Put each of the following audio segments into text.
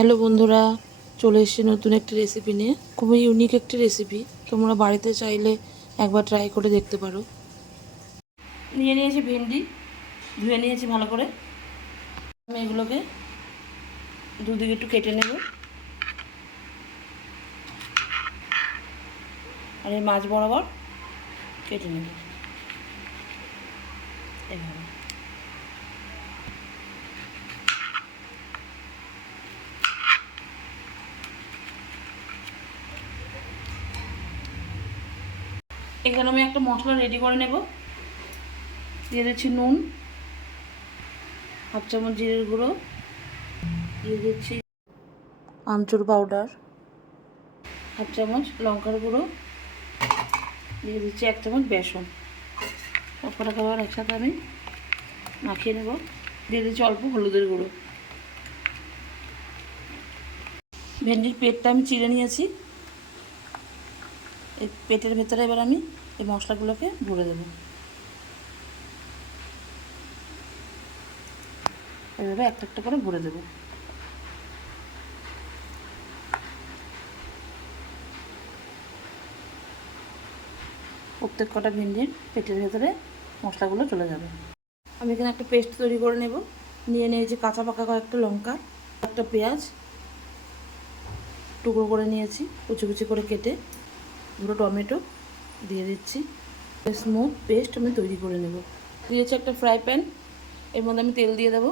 Hello বন্ধুরা, চলে এসেছি নতুন একটি রেসিপি নিয়ে। খুবই ইউনিক একটি রেসিপি, তোমরা বাড়িতে চাইলে একবার ট্রাই করে দেখতে পারো। নিয়ে নিয়েছি ভেন্ডি, ধুয়ে নিয়েছি ভালো করে। আমি এগুলোকে দুদিকে একটু কেটে নেব। আর এই মাছ বরাবর কেটে নেব এভাবে। এখানে আমি একটা মশলা রেডি করে নেব। দিয়ে দিচ্ছি নুন, হাফ চামচ জিরের গুঁড়ো, দিয়ে দিচ্ছি আমচুর পাউডার, হাফ চামচ লঙ্কার গুঁড়ো, দিয়ে দিচ্ছি 1 চামচ বেসন। সবকটা খাবার একসাথে আমি মাখিয়ে নেব। দিয়ে দিচ্ছি অল্প হলুদের গুঁড়ো। ভেন্ডির পেটটা আমি চিড়ে নিয়েছি। এই পেটের ভেতরে এবার আমি এই মশলাগুলোকে ভরে দেবো। এভাবে একটা একটা করে ভরে দেবো। প্রত্যেক কটা ভেন্ডির পেটের ভেতরে মশলাগুলো চলে যাবে। আমি এখানে একটা পেস্ট তৈরি করে নেব। নিয়ে নিয়েছি কাঁচা পাকা কয়েকটা লঙ্কা, একটা পেঁয়াজ টুকরো করে নিয়েছি, কুচি কুচি করে কেটে, দুটো টমেটো দিয়ে দিচ্ছি। স্মুথ পেস্ট আমি তৈরি করে নেব। দিয়েছি একটা ফ্রাই প্যান, এর মধ্যে আমি তেল দিয়ে দেবো।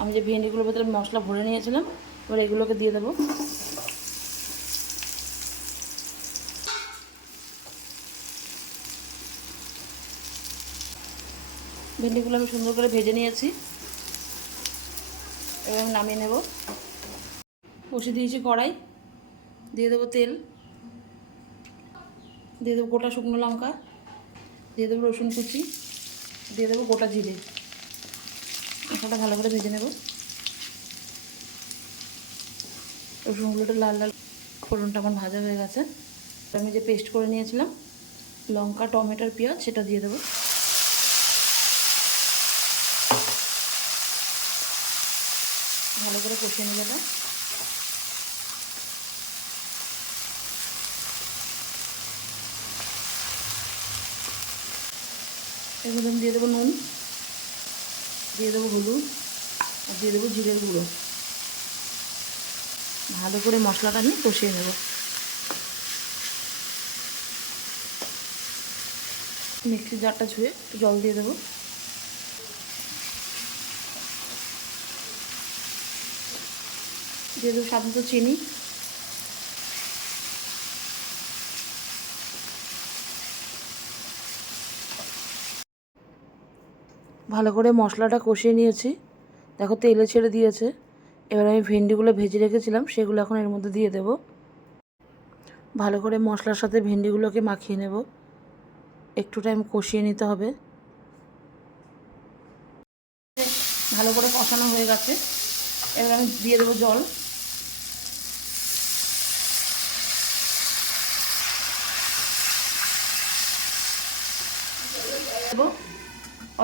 আমি যে ভেন্ডিগুলোর ভেতরে মশলা ভরে নিয়েছিলাম, এবার এগুলোকে দিয়ে দেবো। ভেন্ডিগুলো আমি সুন্দর করে ভেজে নিয়েছি, এবার আমি নামিয়ে নেব। বসিয়ে দিয়েছি কড়াই, দিয়ে দেবো তেল, দিয়ে দেবো গোটা শুকনো লঙ্কা, দিয়ে দেবো রসুন কুচি, দিয়ে দেবো গোটা জিরে। মশলাটা ভালো করে ভেজে নেব। রসুনগুলোটা লাল লাল, ফোড়নটা আমার ভাজা হয়ে গেছে। আমি যে পেস্ট করে নিয়েছিলাম লঙ্কা, টমেটোর, পেঁয়াজ, সেটা দিয়ে দেবো। ভালো করে কষিয়ে নেবে এটা। এর মধ্যে আমি দিয়ে দেবো নুন, দিয়ে দেবো হলুদ, আর দিয়ে দেবো জিরের গুঁড়ো। ভালো করে মশলাটা আমি কষিয়ে নেব। মিক্সির জারটা ছুঁয়ে একটু জল দিয়ে দেবো। দিয়ে দেবো স্বাদ মতো চিনি, ভালো করে মশলাটা কষিয়ে নিয়েছি। দেখো তেলে ছেড়ে দিয়েছে। এবার আমি ভেন্ডিগুলো ভেজে রেখেছিলাম সেগুলো এখন এর মধ্যে দিয়ে দেব। ভালো করে মশলার সাথে ভেন্ডিগুলোকে মাখিয়ে নেব। একটু টাইম কষিয়ে নিতে হবে। ভালো করে কষানো হয়ে গেছে, এবার আমি দিয়ে দেবো জল। দেবো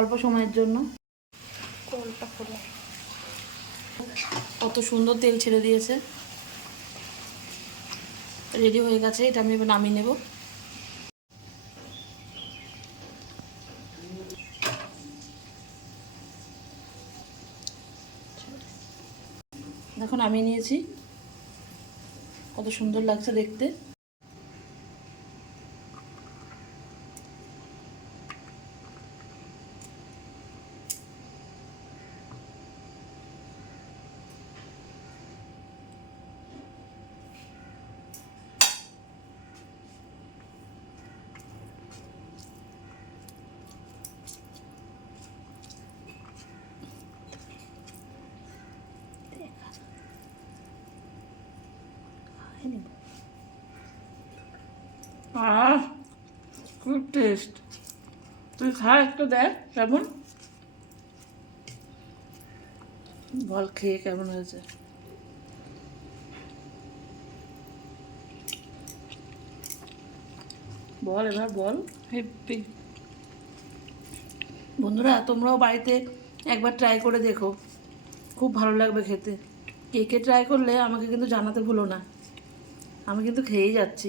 অল্প সময়ের জন্য। কত সুন্দর তেল ছেড়ে দিয়েছে। রেডি হয়ে গেছে, এটা আমি এবার নামিয়ে নেব। দেখো নামিয়ে নিয়েছি, কত সুন্দর লাগছে দেখতে। খুব টেস্ট। তুই খা, একটু দেখ কেমন, বল খেয়ে কেমন হয়েছে। বল এবার বল। হেব্বি। বন্ধুরা তোমরাও বাড়িতে একবার ট্রাই করে দেখো। খুব ভালো লাগবে খেতে। কে কে ট্রাই করলে আমাকে কিন্তু জানাতে ভুলো না। আমি কিন্তু খেয়েই যাচ্ছি।